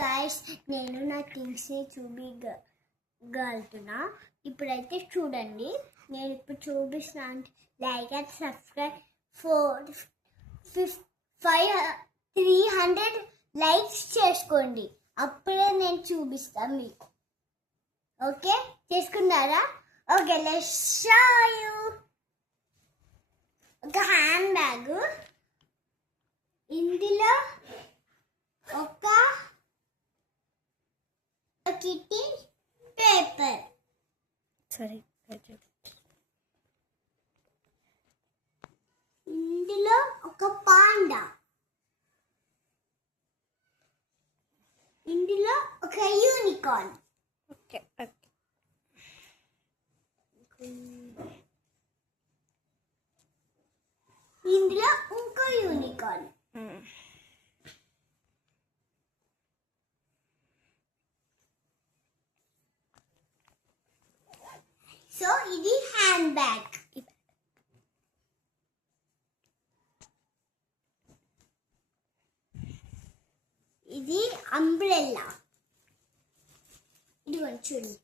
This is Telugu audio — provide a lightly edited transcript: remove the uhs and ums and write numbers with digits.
గాయస్ నేను నా థింగ్స్ని చూపించగలుగుతున్నా. ఇప్పుడైతే చూడండి, నేను ఇప్పుడు చూపిస్తున్నాను. లైక్ అండ్ సబ్స్క్రైబ్ 300 లైక్స్ చేసుకోండి, అప్పుడే నేను చూపిస్తాను మీకు. ఓకే, చేసుకున్నారా? Okay, let's show you. ఒక హ్యాండ్ బ్యాగ్, ఇందులో ఒక కిట్టి పేపర్, ఇందులో ఒక పాండా, ఇందులో ఒక యూనికార్న్, ఇందులో ఇంకో యూనికార్న్. సో ఇది హ్యాండ్ బ్యాగ్. ఇది అంబ్రెల్లా. ఇది చూడండి,